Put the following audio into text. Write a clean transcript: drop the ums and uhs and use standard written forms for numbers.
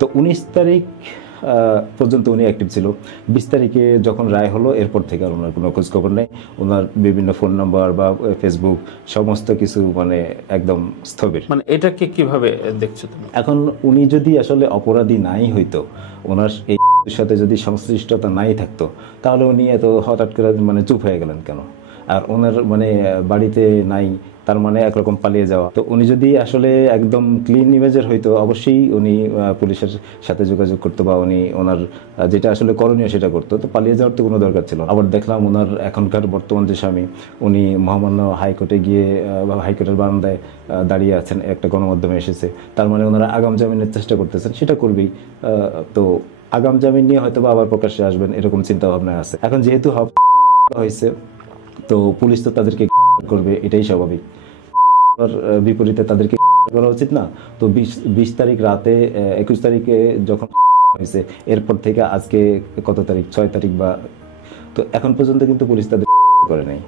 তো 19 তারিখ পর্যন্ত উনি অ্যাক্টিভ ছিল। 20 তারিখে যখন রায় হলো এরপর থেকে আর ওনার কোনো খোঁজ খবর নেই। ওনার বিভিন্ন ফোন নাম্বার বা ফেসবুক সমস্ত কিছু মানে একদম স্থবির। মানে এটাকে কিভাবে দেখছো তুমি? এখন উনি যদি আসলে অপরাধী নাই হইতো, ওনার এই সাথে যদি সংশ্লিষ্টতা নাই থাকতো, তাহলে উনি এত হঠাৎ করে মানে চুপ হয়ে গেলেন কেন? আর ওনার মানে বাড়িতে নাই, তার মানে একরকম পালিয়ে যাওয়া। তো উনি যদি আসলে একদম ক্লিন ইমেজের হইতো, অবশ্যই উনি পুলিশের সাথে যোগাযোগ করতো বা উনি ওনার যেটা আসলে করণীয় সেটা করতো। তো পালিয়ে যাওয়ার তো কোনো দরকার ছিল না। আবার দেখলাম ওনার এখনকার বর্তমান যে স্বামী, উনি মহামান্য হাইকোর্টে গিয়ে হাইকোর্টের বারান্দায় দাঁড়িয়ে আছেন, একটা গণমাধ্যমে এসেছে। তার মানে ওনারা আগাম জামিনের চেষ্টা করতেছেন, সেটা করবেই। তো আগাম জামিন নিয়ে হয়তো বা আবার প্রকাশ্যে আসবেন, এরকম চিন্তা ভাবনা আছে। এখন যেহেতু হয়েছে, তো পুলিশ তো তাদেরকে করবে, এটাই স্বাভাবিক। বিপরীতে তাদেরকে করা উচিত না? তো 20 তারিখ রাতে 21 তারিখে যখন হয়েছে, এরপর থেকে আজকে কত তারিখ, 6 তারিখ বা, তো এখন পর্যন্ত কিন্তু পুলিশ তাদের করে নাই।